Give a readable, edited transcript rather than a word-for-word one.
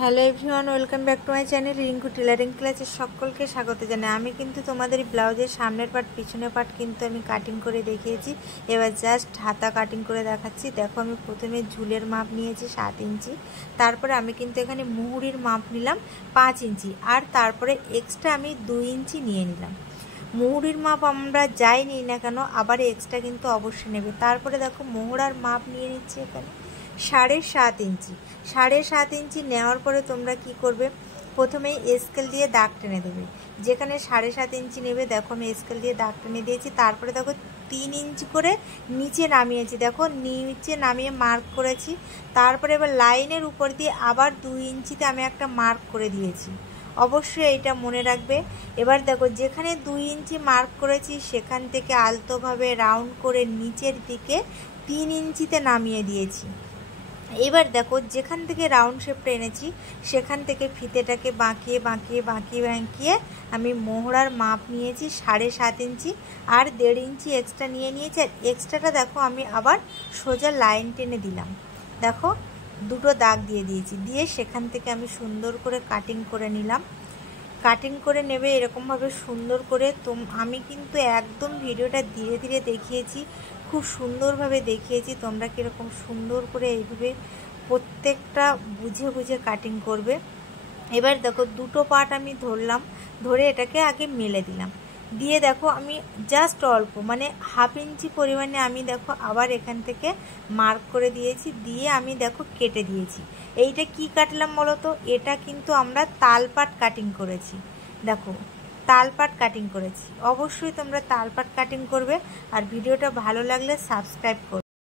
Hello everyone, welcome back to my channel Rinku tailoring ক্লাসে সকলকে স্বাগত জানাই। আমি কিন্তু তোমাদের ব্লাউজের সামনের পার্ট পিছনের পার্ট কিন্তু আমি কাটিং করে দেখিয়েছি। এবার জাস্ট হাতা কাটিং করে দেখাচ্ছি। দেখো, আমি প্রথমে ঝুলের মাপ নিয়েছি 7 ইঞ্চি, তারপরে আমি কিন্তু এখানে মুহুরির মাপ নিলাম 5 ইঞ্চি, আর তারপরে এক্সট্রা আমি 2 ইঞ্চি নিয়ে নিলাম। মুহুরির মাপ আমরা যাই নিই না কেন, আবার এক্সট্রা কিন্তু অবশ্যই নেবে। তারপরে দেখো, মোহরার মাপ নিয়ে নিচ্ছি এখানে 7.5 ইঞ্চি। 7.5 ইঞ্চি নেওয়ার পরে তোমরা কি করবে, প্রথমেই স্কেল দিয়ে দাগ টেনে দেবে। যেখানে 7.5 ইঞ্চি নেবে, দেখো আমি স্কেল দিয়ে দাগ টেনে দিয়েছি। তারপরে দেখো 3 ইঞ্চি করে নিচে নামিয়েছি, দেখো নিচে নামিয়ে মার্ক করেছি। তারপরে এবার লাইনের উপর দিয়ে আবার 2 ইঞ্চিতে আমি একটা মার্ক করে দিয়েছি। অবশ্যই এটা মনে রাখবে। এবার দেখো, যেখানে 2 ইঞ্চি মার্ক করেছি সেখান থেকে আলতোভাবে রাউন্ড করে নিচের দিকে 3 ইঞ্চিতে নামিয়ে দিয়েছি। এবার দেখো, যেখান থেকে রাউন্ড শেপটা এনেছি সেখান থেকে ফিতেটাকে বাঁকিয়ে বাঁকিয়ে বাঁকিয়ে বাঁকিয়ে আমি মোহরার মাপ নিয়েছি 7.5 ইঞ্চি, আর 1.5 ইঞ্চি এক্সট্রা নিয়েছি। আর এক্সট্রাটা দেখো আমি আবার সোজা লাইন টেনে দিলাম। দেখো, দুটো দাগ দিয়ে দিয়েছি, দিয়ে সেখান থেকে আমি সুন্দর করে কাটিং করে নিলাম। কাটিং করে নেবে এরকমভাবে সুন্দর করে। আমি কিন্তু একদম ভিডিওটা ধীরে ধীরে দেখিয়েছি, খুব সুন্দরভাবে দেখিয়েছি। তোমরা কীরকম সুন্দর করে এইভাবে প্রত্যেকটা বুঝে বুঝে কাটিং করবে। এবার দেখো, দুটো পার্ট আমি ধরলাম, ধরে এটাকে আগে মেলে দিলাম। দিয়ে দেখো, আমি জাস্ট অল্প মানে 1/2 ইঞ্চি পরিমাণে আমি দেখো আবার এখান থেকে মার্ক করে দিয়েছি, দিয়ে আমি দেখো কেটে দিয়েছি। এইটা কি কাটলাম বলো তো? এটা কিন্তু আমরা তালপাট কাটিং করেছি। দেখো, তালপাট কাটিং করেছি। অবশ্যই তোমরা তালপাট কাটিং করবে। আর ভিডিওটা ভালো লাগলে সাবস্ক্রাইব করবে।